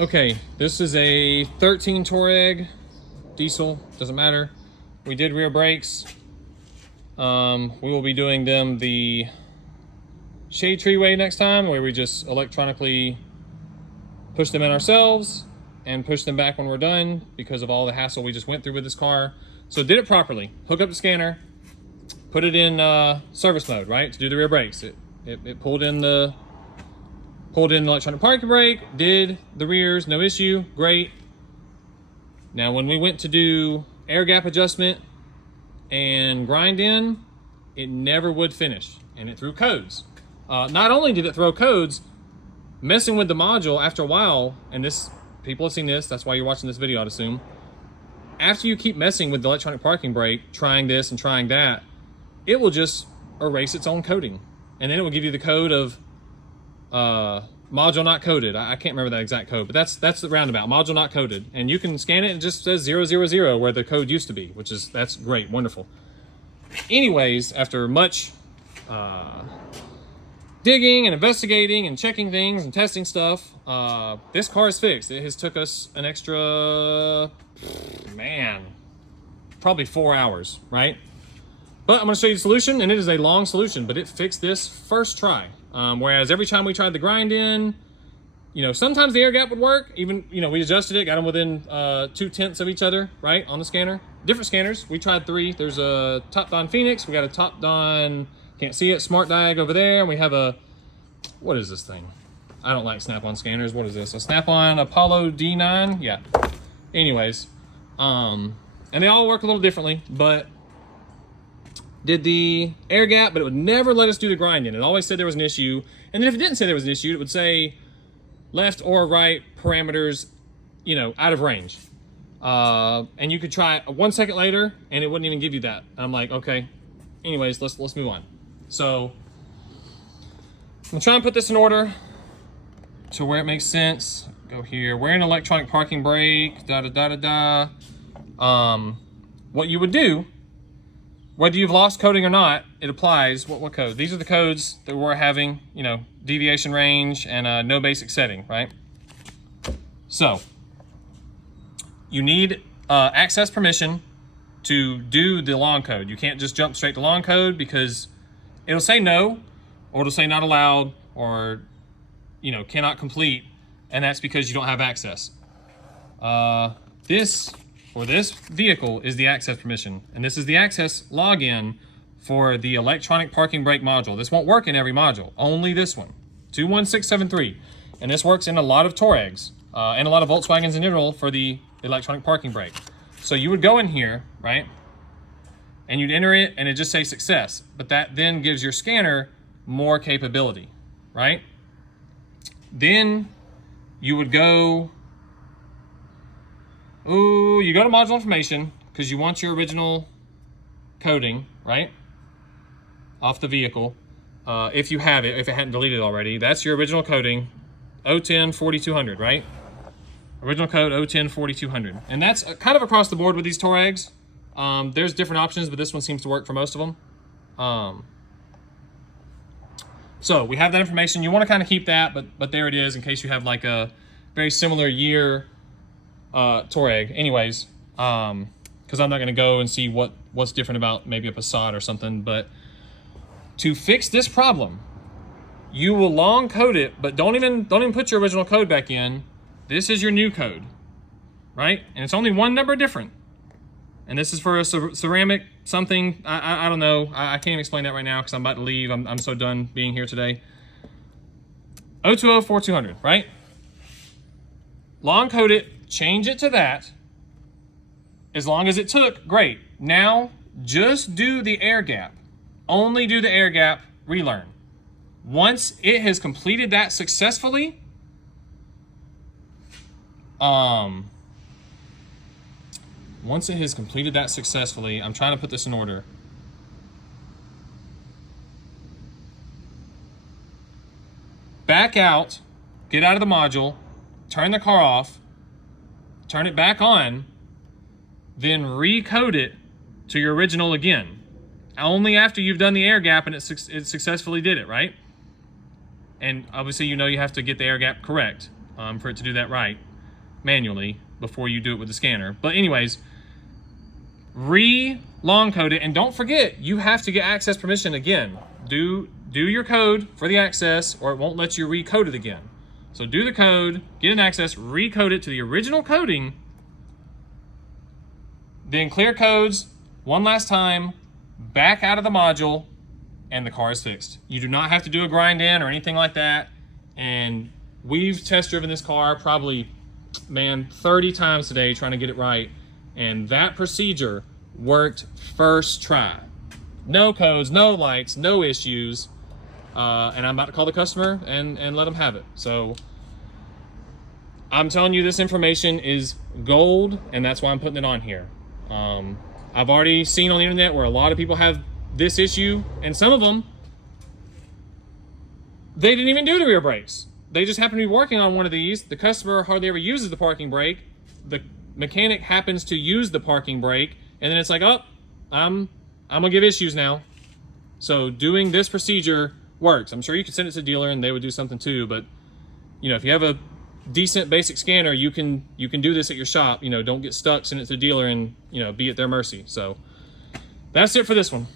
Okay, this is a 13 Touareg diesel, doesn't matter. We did rear brakes. We will be doing them the shade tree way next time, where we just electronically push them in ourselves and push them back when we're done because of all the hassle we just went through with this car. So did it properly. Hook up the scanner, put it in service mode, right, to do the rear brakes. It pulled in the electronic parking brake, did the rears, no issue, great. Now when we went to do air gap adjustment and grind in, it never would finish, and it threw codes. Not only did it throw codes, messing with the module after a while, and this, people have seen this, that's why you're watching this video, I'd assume. After you keep messing with the electronic parking brake, trying this and trying that, it will just erase its own coding. And then it will give you the code of module not coded. I can't remember that exact code, but that's the roundabout, module not coded. And you can scan it and it just says 000 where the code used to be, which is, that's great, wonderful. Anyways, after much digging and investigating and checking things and testing stuff, this car is fixed. It has took us an extra, man, probably 4 hours, right? But I'm gonna show you the solution, and it is a long solution, but it fixed this first try. Whereas every time we tried the grind in, you know, sometimes the air gap would work. Even, you know, we adjusted it, got them within 2/10 of each other, right, on the scanner. Different scanners, we tried 3. There's a Top Don Phoenix, we got a Top Don, can't see it, Smart Diag over there, and we have a, what is this thing? I don't like Snap-on scanners. What is this? A Snap-on Apollo D9? Yeah. Anyways, and they all work a little differently, but did the air gap, but it would never let us do the grinding. It always said there was an issue. And then if it didn't say there was an issue, it would say left or right parameters, you know, out of range. And you could try 1 second later and it wouldn't even give you that. I'm like, okay. Anyways, let's move on. So I'm gonna try and put this in order to where it makes sense. Go here. We're in electronic parking brake. What you would do, whether you've lost coding or not, it applies. What code? These are the codes that we're having, you know, deviation range and no basic setting, right? So you need access permission to do the long code. You can't just jump straight to long code because it'll say no, or it'll say not allowed, or, you know, cannot complete, and that's because you don't have access. This vehicle is the access permission, and this is the access login for the electronic parking brake module. This won't work in every module, only this one, 21673. And this works in a lot of Touaregs and a lot of Volkswagens in general for the electronic parking brake. So you would go in here, right? And you'd enter it and it just say success, but that then gives your scanner more capability, right? Then you would go, you go to module information because you want your original coding, right? Off the vehicle. If you have it, if it hadn't deleted already, that's your original coding, 010-4200, right? Original code 010-4200. And that's kind of across the board with these Touaregs. There's different options, but this one seems to work for most of them. So we have that information. You want to kind of keep that, but there it is in case you have like a very similar year Touareg. Anyways, because I'm not going to go and see what's different about maybe a Passat or something, but to fix this problem, you will long code it, but don't even put your original code back in. This is your new code, right? And it's only one number different. And this is for a ceramic something. I don't know. I can't even explain that right now because I'm about to leave. I'm so done being here today. 020-4200, right? Long code it, change it to that. As long as it took, great. Now, just do the air gap. Only do the air gap relearn. Once it has completed that successfully, I'm trying to put this in order. Back out, get out of the module, turn the car off, turn it back on, then recode it to your original again. Only after you've done the air gap and it successfully did it, right? And obviously you know you have to get the air gap correct for it to do that right. manually before you do it with the scanner. But anyways, long code it, and don't forget, you have to get access permission again. Do your code for the access, or it won't let you recode it again. So do the code, get an access, recode it to the original coding, then clear codes one last time, back out of the module, and the car is fixed. You do not have to do a grind in or anything like that. And we've test driven this car probably, man, 30 times today trying to get it right. And that procedure worked first try. No codes, no lights, no issues. And I'm about to call the customer and let them have it. So I'm telling you, this information is gold, and that's why I'm putting it on here. I've already seen on the internet where a lot of people have this issue, and some of them, they didn't even do the rear brakes. They just happen to be working on one of these. The customer hardly ever uses the parking brake. The mechanic happens to use the parking brake, and then it's like, oh, I'm gonna give issues now. So doing this procedure works. I'm sure you could send it to the dealer and they would do something too, but you know, if you have a decent basic scanner, you can do this at your shop. You know, don't get stuck, send it to the dealer and, you know, be at their mercy. So that's it for this one.